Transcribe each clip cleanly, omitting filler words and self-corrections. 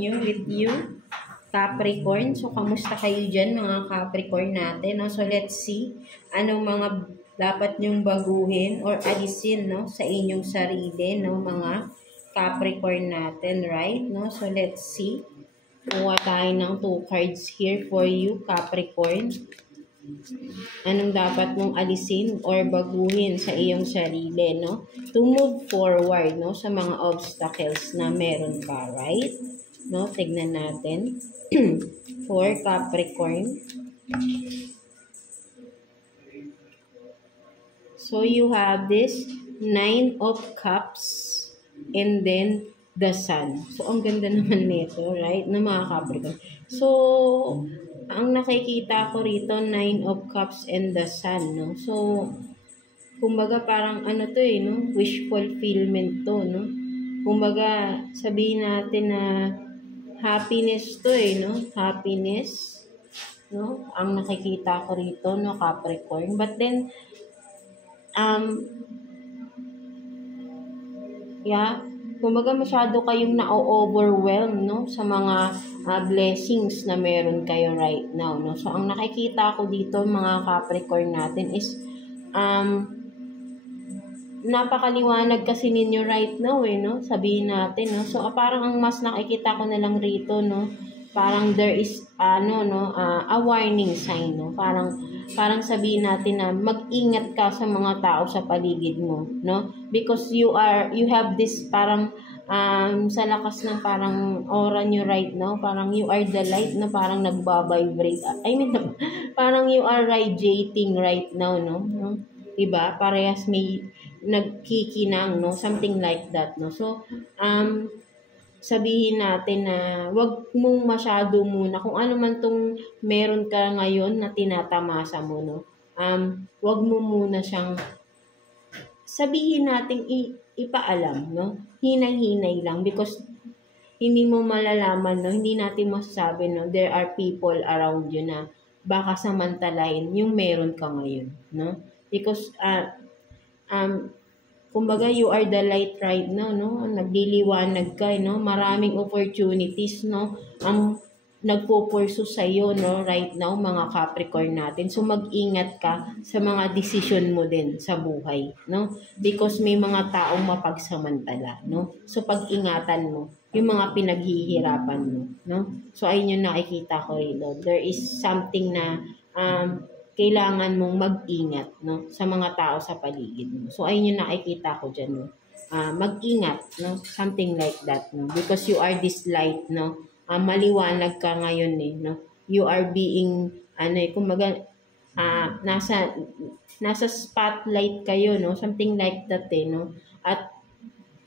continue with you, Capricorn. So, kamusta kayo dyan, mga Capricorn natin, no? So, let's see anong mga dapat nyong baguhin or alisin, no, sa inyong sarili, no, mga Capricorn natin, right? No? So, let's see. Kuha tayo ng 2 cards here for you, Capricorn. Anong dapat mong alisin or baguhin sa iyong sarili, no? To move forward, no? Sa mga obstacles na meron ka, right? No? Tignan natin. For Capricorn. So, you have this 9 of Cups and then the Sun. So, ang ganda naman nito, right? Na mga Capricorn. So, ang nakikita ko rito, 9 of Cups and the Sun, no? So, kumbaga parang ano to no? Wish fulfillment to, no? Kumbaga, sabihin natin na happiness to no? Happiness, no? Ang nakikita ko rito, no, Capricorn. But then, kumbaga masyado kayong na-overwhelm, no, sa mga blessings na meron kayo right now, no. So, ang nakikita ko dito, mga Capricorn natin is, napakaliwanag kasi ninyo right now, no, sabihin natin, no. So, parang ang mas nakikita ko na lang rito, no, parang there is, a warning sign, no. Parang sabihin natin na mag-ingat ka sa mga tao sa paligid mo, no? Because you have this parang sa lakas ng parang aura nyo right now, parang you are the light na parang nagbabibrate. I mean, parang you are radiating right now, no? Diba? Parehas may nagkikinang, no? Something like that, no? So, sabihin natin na wag mong masyado muna kung ano man tong meron ka ngayon na tinatamasa mo, no. Wag mo muna siyang sabihin nating ipaalam, no. Hinay-hinay lang because hindi mo malalaman, no. Hindi natin masasabi, no. There are people around you na baka samantalain yung meron ka ngayon, no. Because kumbaga, you are the light right now, no? Nagliliwanag ka, no? Maraming opportunities, no? Ang nagpo-pursue sa'yo, no? Right now, mga Capricorn natin. So, mag-ingat ka sa mga decision mo din sa buhay, no? Because may mga taong mapagsamantala, no? So, pag-ingatan mo yung mga pinaghihirapan mo, no? So, ayun yung nakikita ko rin, no? There is something na kailangan mong mag-ingat, no, sa mga tao sa paligid mo. So, ayun yung nakikita ko dyan, no. Mag-ingat, no, something like that, no, because you are this light, no. Maliwanag ka ngayon, no. You are being, kumbaga, nasa spotlight kayo, no, something like that, no. At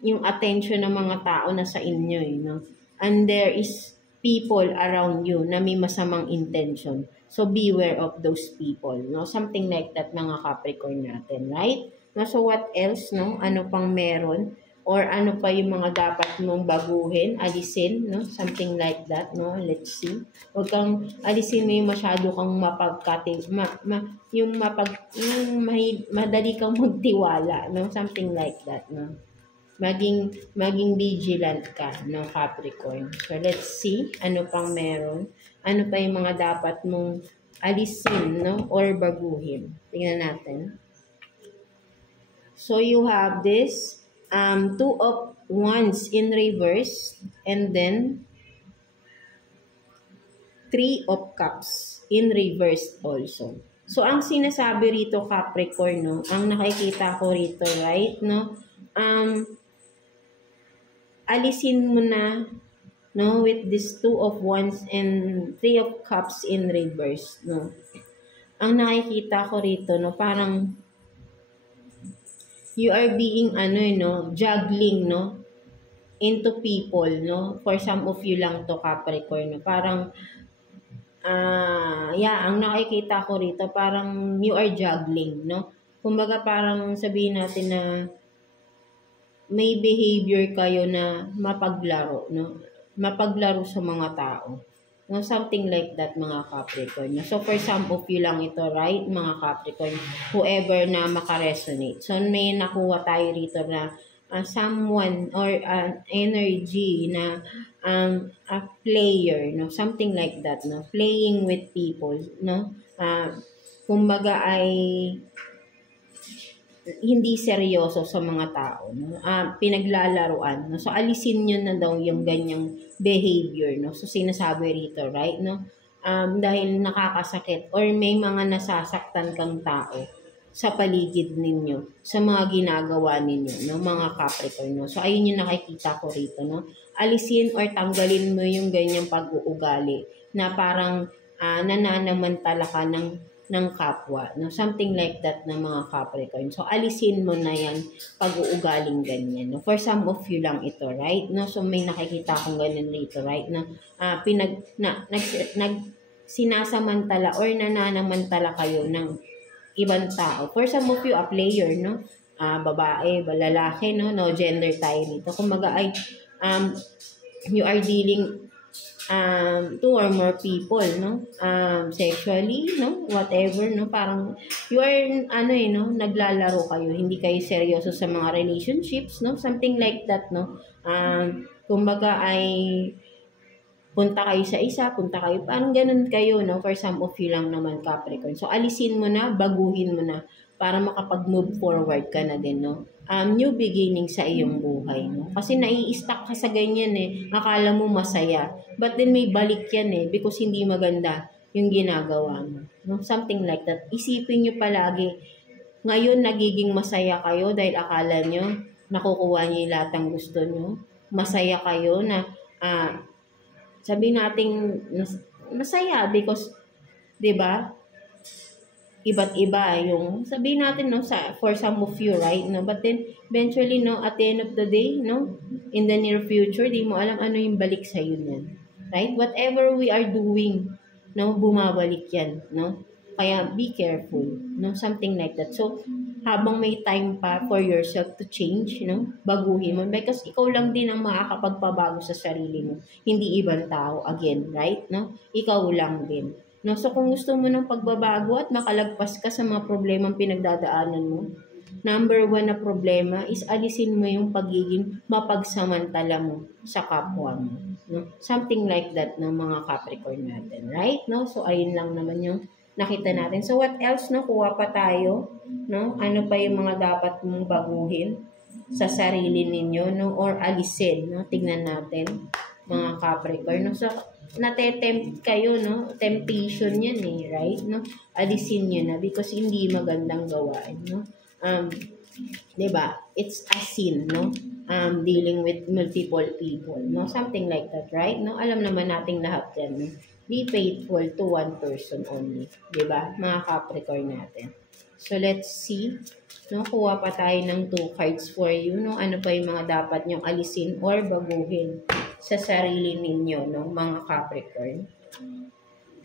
yung attention ng mga tao na sa inyo, no. And there is people around you na may masamang intention. So, beware of those people, no? Something like that, mga Capricorn natin, right? No, so, what else, no? Ano pang meron? Or ano pa yung mga dapat mong baguhin, alisin, no? Something like that, no? Let's see. Huwag kang alisin mo yung masyado kang madali kang magtiwala, no? Something like that, no? Maging vigilant ka, no, Capricorn. So, let's see. Ano pang meron? Ano pa yung mga dapat mong alisin, no? Or baguhin. Tingnan natin. So, you have this 2 of Wands in reverse and then 3 of Cups in reverse also. So, ang sinasabi rito, Capricorn, no? Ang nakikita ko rito, right, no? Alisin mo na, no, with this 2 of Wands and 3 of Cups in reverse, no. Ang nakikita ko rito, no, parang you are being, juggling, no, into people, no. For some of you lang to, Capricorn, no. Parang, ang nakikita ko rito, parang you are juggling, no. Kumbaga, parang sabihin natin na may behavior kayo na mapaglaro, no? Mapaglaro sa mga tao. No? Something like that, mga Capricorn. So, for some of you lang ito, right, mga Capricorn? Whoever na makaresonate. So, may nakuha tayo rito na someone or an energy na a player, no, something like that, no, playing with people, no, kumbaga ay hindi seryoso sa mga tao, no? Pinaglalaruan, no? So, alisin nyo na daw yung ganyang behavior, no? So, sinasabi rito, right, no? Dahil nakakasakit or may mga nasasaktan kang tao sa paligid ninyo, sa mga ginagawa ninyo, no? Mga Capricorn, no? So, ayun yung nakikita ko rito, no? Alisin or tanggalin mo yung ganyang pag-uugali na parang nananamantala ka ng kapwa, no? Something like that na mga Capricorn. So, alisin mo na yan pag-uugaling ganyan, no? For some of you lang ito, right? No? So, may nakikita akong ganun dito, right? Na, sinasamantala or nananamantala kayo ng ibang tao. For some of you, a player, no? Babae, lalaki, no? No gender tayo dito. Kumbaga ay, you are dealing two or more people, no? Sexually, no? Whatever, no? Parang, you are, no? Naglalaro kayo. Hindi kayo seryoso sa mga relationships, no? Something like that, no? Kumbaga ay, punta kayo sa isa, punta kayo, parang ganun kayo, no? For some of you lang naman, Capricorn. So, alisin mo na, baguhin mo na, para makapag-move forward ka na din, no? New beginning sa iyong buhay, no? Kasi nai-stuck ka sa ganyan, akala mo masaya. But then may balik yan, because hindi maganda yung ginagawa mo, no? Something like that. Isipin nyo palagi, ngayon nagiging masaya kayo dahil akala nyo, nakukuha nyo yung lahat ng gusto nyo. Masaya kayo na, sabi nating masaya because, 'di ba? Iba't iba yung sabi natin, no, for some of you, right? No, but then eventually, no, at the end of the day, no, in the near future, di mo alam ano yung balik sa iyo niyan. Right? Whatever we are doing, no, bumabalik yan, no? Kaya be careful, no? Something like that. So, habang may time pa for yourself to change, no? Baguhin mo. Because ikaw lang din ang makakapagpabago sa sarili mo. Hindi ibang tao. Again, right? No? Ikaw lang din. No? So, kung gusto mo ng pagbabago at makalagpas ka sa mga problemang pinagdadaanan mo, number 1 na problema is alisin mo yung pagiging mapagsamantala mo sa kapwa mo. No? Something like that ng mga Capricorn natin. Right? No? So, ayun lang naman yung nakita natin. So, what else, no? Kuha pa tayo, no? Ano pa yung mga dapat mong baguhin sa sarili ninyo, no? Or alisin, no? Tignan natin, mga Capricorn, no? So, natetempt kayo, no? Temptation yan, right? No? Alisin nyo na because hindi magandang gawain, no? Diba? It's a sin, no? Dealing with multiple people, no? Something like that, right? No? Alam naman nating lahat yan, no? Be faithful to one person only. Diba? Mga Capricorn natin. So, let's see. No, kuha pa tayo ng 2 cards for you. No? Ano pa yung mga dapat nyong alisin or baguhin sa sarili ninyo, no? Mga Capricorn.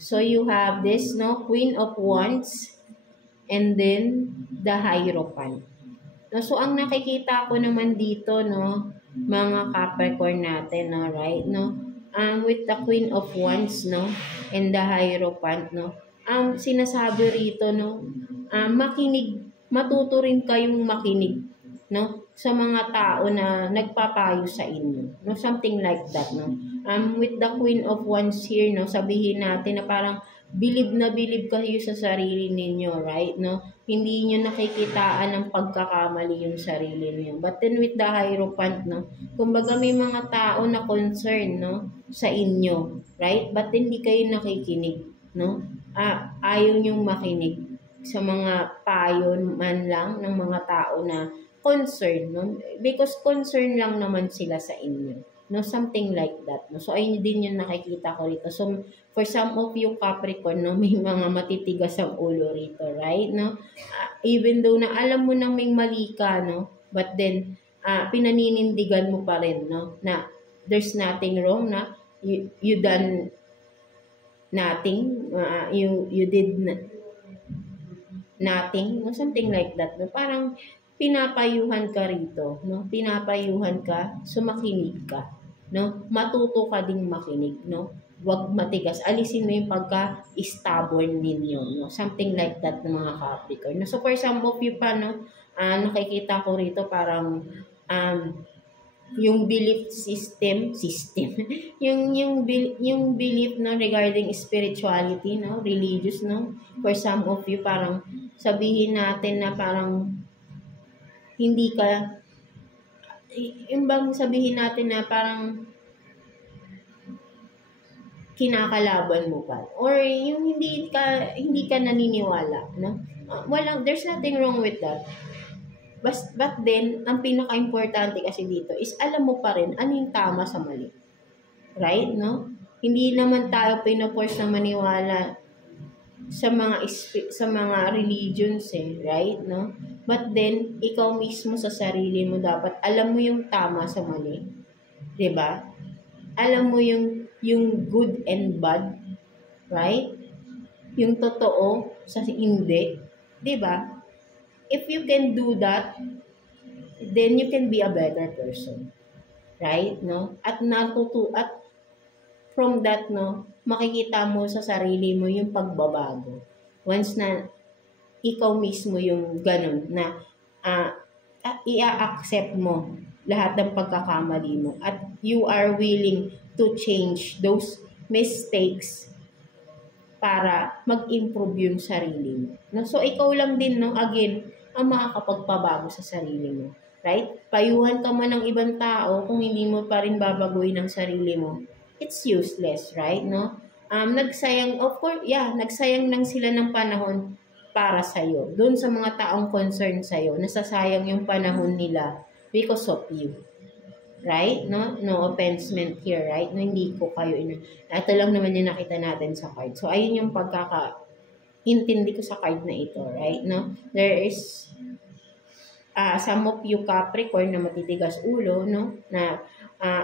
So, you have this, no? Queen of Wands and then the Hierophant. No? So, ang nakikita ko naman dito, no? Mga Capricorn natin, no? Right? No? With the Queen of Wands, no, and the Hierophant, no, sinasabi rito, no, matuto rin kayong makinig, no, sa mga tao na nagpapayo sa inyo, no, something like that, no. With the Queen of Wands here, no, sabihin natin na parang bilib na bilib kayo sa sarili ninyo, right, no? Hindi nyo nakikitaan ng pagkakamali yung sarili niyo. But then with the Hierophant, no, kumbaga may mga tao na concern, no, sa inyo, right? But hindi kayo nakikinig, no? Ayaw nyong makinig sa mga payo man lang ng mga tao na concern, no? Because concern lang naman sila sa inyo. No, something like that. No? So, ayun din yung nakikita ko rito. So, for some of you Capricorn, no, may mga matitigas ang ulo rito, right? No? Even though na alam mo nang may mali ka, no? But then, pinaninindigan mo pa rin, no? Na there's nothing wrong, na you done nothing, you did nothing, no? Something like that. No? Parang pinapayuhan ka rito, no? Pinapayuhan ka, sumakinig ka. No, matuto ka ding makinig, no? Huwag matigas. Alisin mo yung pagka-stubborn ninyo, no? Something like that ng mga Capricorn. No? So, for some of you pa, no, nakikita ko rito parang yung belief system yung belief no regarding spirituality no, religious no, for some of you parang sabihin natin na parang hindi ka, yung bang sabihin natin na parang kinakalaban mo pa or yung hindi ka naniniwala no. There's nothing wrong with that. But then, ang pinaka-importante kasi dito is alam mo pa rin ano yung tama sa mali. Right, no? Hindi naman tayo pinaforce na maniwala sa mga religions right, no? But then, ikaw mismo sa sarili mo dapat alam mo yung tama sa mali. 'Di ba? Alam mo yung good and bad, right? Yung totoo sa hindi, 'di ba? If you can do that, then you can be a better person. Right? No? At from that, no, makikita mo sa sarili mo yung pagbabago. Once na ikaw mismo yung ganun, na i-accept mo lahat ng pagkakamali mo at you are willing to change those mistakes para mag-improve yung sarili mo. No? So, ikaw lang din, no, again, ang makakapagpabago sa sarili mo. Right? Payuhan ka man ng ibang tao, kung hindi mo pa rin babaguhin ang sarili mo, it's useless, right? No? Nagsayang lang sila ng panahon para sa'yo. Doon sa mga taong concerned sa'yo, nasasayang yung panahon nila because of you. Right? No offensement here, right? No, hindi ko kayo ito lang naman yung nakita natin sa card. So, ayun yung intindi ko sa card na ito, right? No? There is some of you Capricorn na matitigas ulo, no? Na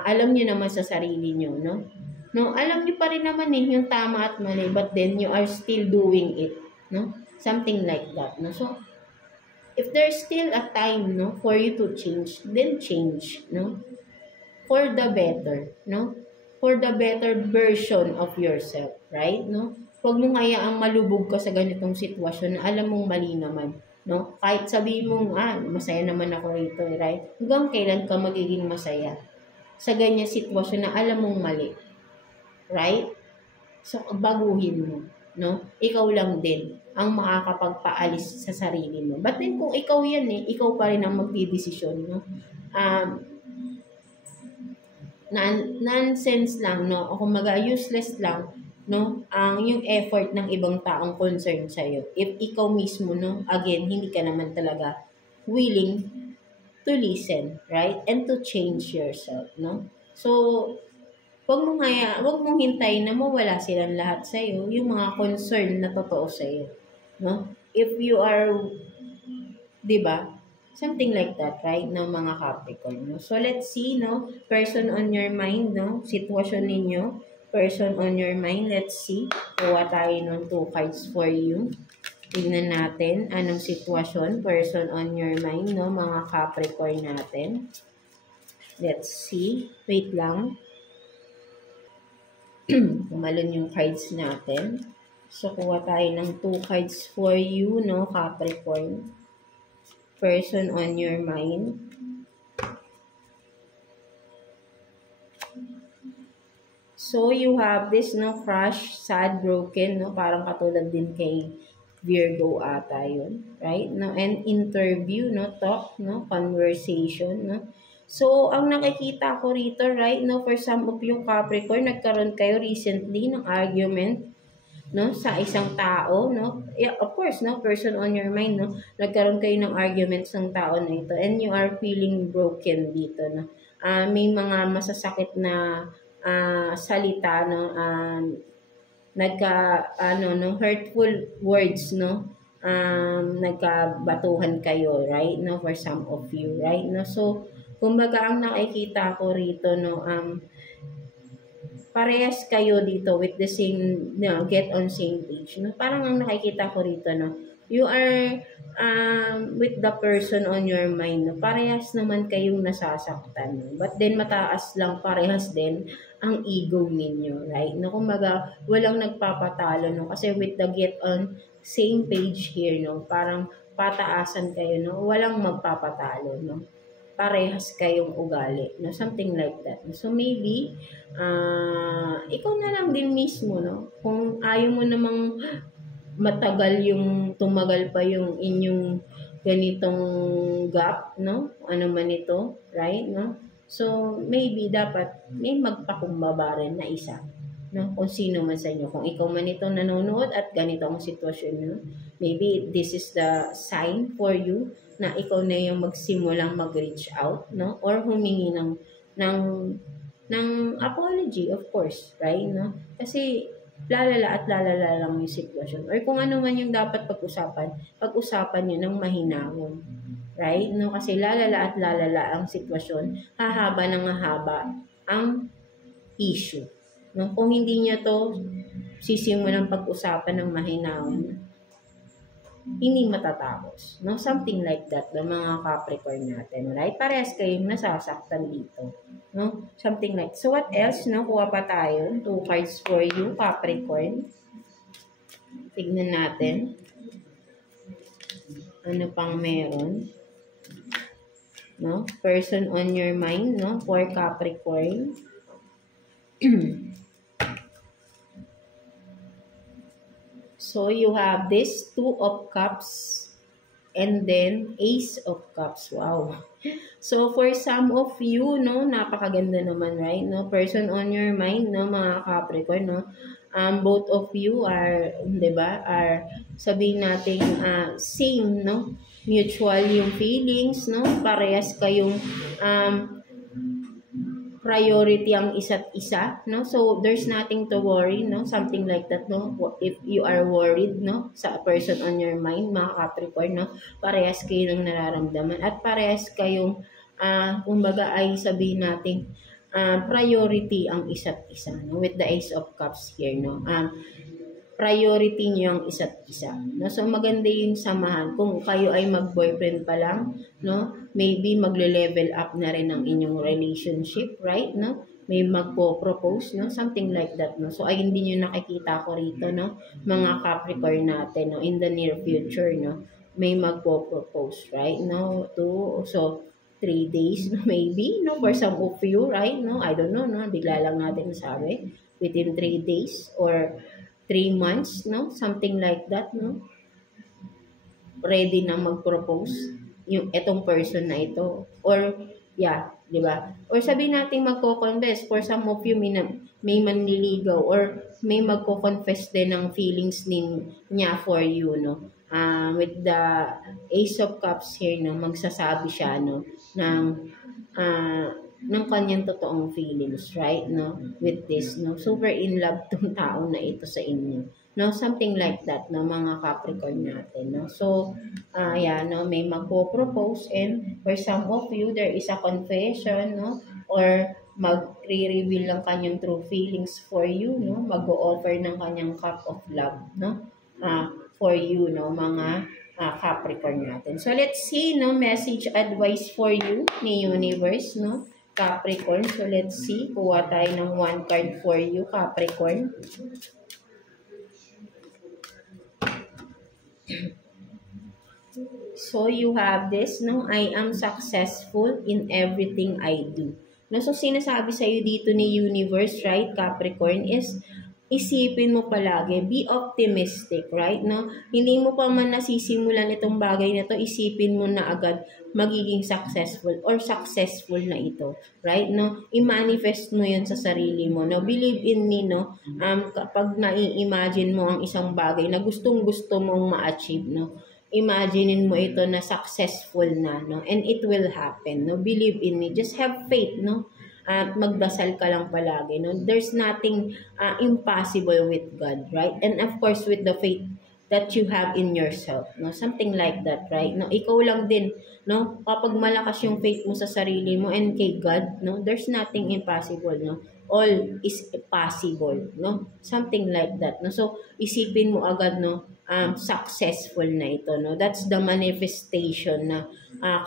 alam niyo naman sa sarili niyo, no? No, alam niyo pa rin naman yung tama at mali, but then you are still doing it, no? Something like that, no? So, if there's still a time, no, for you to change, then change, no? For the better, no? For the better version of yourself, right? No? Huwag mong hayaang malubog ka sa ganitong sitwasyon na alam mong mali naman, no? Kahit sabihin mong, masaya naman ako rito, right? Hanggang kailan ka magiging masaya sa ganyang sitwasyon na alam mong mali, right? So, baguhin mo, no? Ikaw lang din ang makakapagpaalis sa sarili mo. But then, kung ikaw yan ikaw pa rin ang magdidesisyon, no? Nonsense lang, no? O kumaga, useless lang, no? Yung effort ng ibang taong concerned sa'yo. If ikaw mismo, no? Again, hindi ka naman talaga willing to listen, right? And to change yourself, no? So, wag mong hintayin na mawala silang lahat sa'yo, yung mga concern na totoo sa'yo, no? If you are, di ba? Something like that, right? No, mga Capricorn, no? So, let's see, no? Person on your mind, no? Sitwasyon ninyo. Person on your mind. Let's see. Kuha tayo ng 2 cards for you. Tingnan natin anong sitwasyon. Person on your mind, no? Mga Capricorn natin. Let's see. Wait lang. Umalun yung cards natin. So, kuha tayo ng 2 cards for you, no? Capricorn. Person on your mind. So, you have this, no? Crush, sad, broken, no? Parang katulad din kay Virgo ata yun. Right? No? And interview, no? Talk, no? Conversation, no? So, ang nakikita ko rito, right? No? For some of you Capricorn, nagkaroon kayo recently ng argument, no, sa isang tao, no? Yeah, of course, no, person on your mind, no? Nagkaroon kayo ng arguments ng tao na ito and you are feeling broken dito, no? May mga masasakit na salita, no? Hurtful words, no? Nagkabatuhan kayo, right? No, for some of you, right? No, so kumbaga ang nakikita ko rito, no, parehas kayo dito with the same, no, get on same page, no? Parang ang nakikita ko rito, no, you are with the person on your mind, no? Parehas naman kayong nasasaktan, no? But then mataas lang parehas din ang ego ninyo, right? No, kumbaga walang nagpapatalo, no? Kasi with the get on same page here, no, parang pataasan kayo, no? Walang magpapatalo, no? parehas kayong ugali, no? Something like that. So maybe, ikaw na lang din mismo, no? Kung ayaw mo namang matagal yung tumagal pa yung inyong ganitong gap, no? Ano man ito, right, no? So, maybe dapat may magpakumbaba rin na isa, no? Kung sino man sa inyo. Kung ikaw man itong nanonood at ganito ang sitwasyon nyo, maybe this is the sign for you na ikaw na yung magsimulang mag-reach out, no? Or humingi ng apology, of course, right, no? Kasi lalala at lalala lang yung sitwasyon. Or kung ano man yung dapat pag-usapan nyo ng mahinahon, right, no? Kasi lalala at lalala ang sitwasyon, hahaba ng hahaba ang issue, no? Kung hindi niya to sisimulang pag-usapan ng mahinahon, hindi matatapos, no? Something like that, the mga Capricorn natin, right? Parehas kayong nasasaktan dito, no? Something like, so what else, no? Kuha pa tayo, 2 cards for you, Capricorn. Tignan natin. Ano pang meron? No? Person on your mind, no? For Capricorn. So, you have this 2 of Cups and then Ace of Cups. Wow. So, for some of you, no, napakaganda naman, right? No, person on your mind, no, mga Capricorn, no. Both of you are, 'di ba? Are sabihin natin same, no? Mutual yung feelings, no? Parehas kayong priority ang isa't isa, no? So, there's nothing to worry, no? Something like that, no? If you are worried, no? Sa person on your mind, mga Capricorn, no? Parehas kayo ng nararamdaman at parehas kayong, kumbaga ay sabihin natin, priority ang isa't isa, no? With the Ace of Cups here, no? Priority niyo ang isa't isa, no? So, maganda yung samahan. Kung kayo ay mag-boyfriend pa lang, no? Maybe magle-level up na rin ang inyong relationship, right, no? May magpo-propose, no? Something like that, no? So, ay hindi nyo nakikita ko rito, no? Mga Capricorn natin, no? In the near future, no? May magpo-propose, right, no? So, 3 days, maybe, no? For some of you, right, no? I don't know, no? Bigla lang natin masabi. Within 3 days or 3 months, no? Something like that, no? Ready na mag-propose yung etong person na ito. Or, yeah, di ba? Or sabihin natin magko-confess. For some of you, may manliligaw or may magko-confess din ng feelings niya for you, no? With the Ace of Cups here, no? Magsasabi siya, no? Ng kanyang totoong feelings, right, no? With this, no? Super in love tong tao na ito sa inyo, no? Something like that, no? Mga Capricorn natin, no? So, yeah, no? May magpo-propose and for some of you, there is a confession, no? Or magre-reveal ng kanyang true feelings for you, no? Mag-o-offer ng kanyang cup of love, no? For you, no? Mga Capricorn natin. So, let's see, no? Message advice for you ni Universe, no? Capricorn. So, let's see. Kuha tayo ng 1 card for you, Capricorn. So, you have this, no? I am successful in everything I do. No? So, sinasabi sa'yo dito ni Universe, right, Capricorn, is isipin mo palagi, be optimistic, right, no? Hindi mo pa man nasisimulan itong bagay na to, isipin mo na agad magiging successful or successful na ito, right, no? I-manifest mo yun sa sarili mo, no? Believe in me, no? Kapag nai-imagine mo ang isang bagay na gustong-gusto mong ma-achieve, no? Imaginein mo ito na successful na, no? And it will happen, no? Believe in me. Just have faith, no? At magdasal ka lang palagi, no? There's nothing impossible with God, right? And of course, with the faith that you have in yourself, no? Something like that, right? No? Ikaw lang din, no? Kapag malakas yung faith mo sa sarili mo and kay God, no? There's nothing impossible, no? All is possible, no? Something like that, no? So, isipin mo agad, no? Successful na ito, no? That's the manifestation na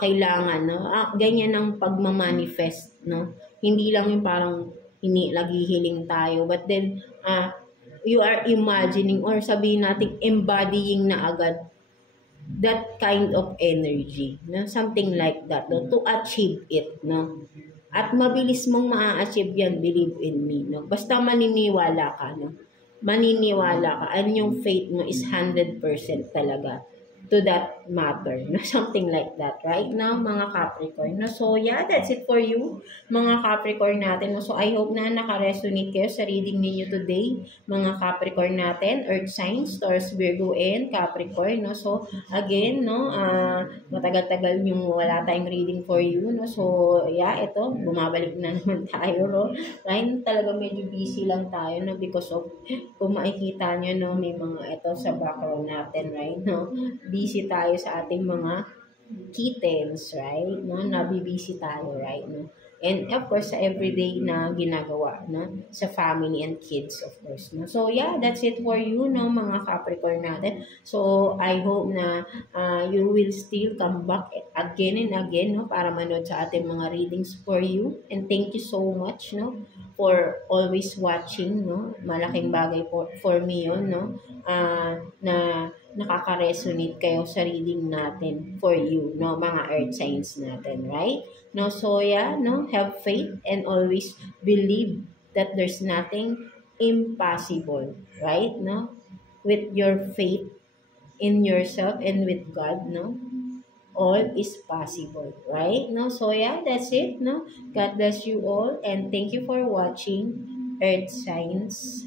kailangan, no? Ganyan ang pagmamanifest, no? Hindi lang yung parang lagi-hiling tayo, but then you are imagining or sabihin natin embodying na agad that kind of energy, no? Something like that, no? To achieve it, no? At mabilis mong maa-achieve yan, believe in me, no? Basta maniniwala ka, no? Maniniwala ka, and yung faith mo is 100% talaga to that matter, no? Something like that, right now, mga Capricorn, no? So, yeah, that's it for you, mga Capricorn natin, no? So, I hope na naka-resonate kayo sa reading ninyo today, mga Capricorn natin, Earth signs, Taurus, Virgo, and Capricorn, no? So, again, no, matagal-tagal yung wala tayong reading for you, no? So, yeah, ito, bumabalik na naman tayo, no? Right, talaga medyo busy lang tayo, no? Because of, kung makikita nyo, no, may mga ito sa background natin, right, no? Busy tayo sa ating mga kittens, right? No, nabibisi tayo, right? No? And of course, sa everyday na ginagawa, no? Sa family and kids, of course, no? So, yeah, that's it for you, no, mga Capricorn natin. So, I hope na you will still come back again and again, no, para manood sa ating mga readings for you. And thank you so much, no, for always watching, no? Malaking bagay for me yun, no? Na nakaka-resonate kayo sa reading natin for you, no, mga earth signs natin, right? No, so yeah, no, have faith and always believe that there's nothing impossible, right? No, with your faith in yourself and with God, no, all is possible, right? No, so yeah, that's it, no. God bless you all and thank you for watching Earth Signs.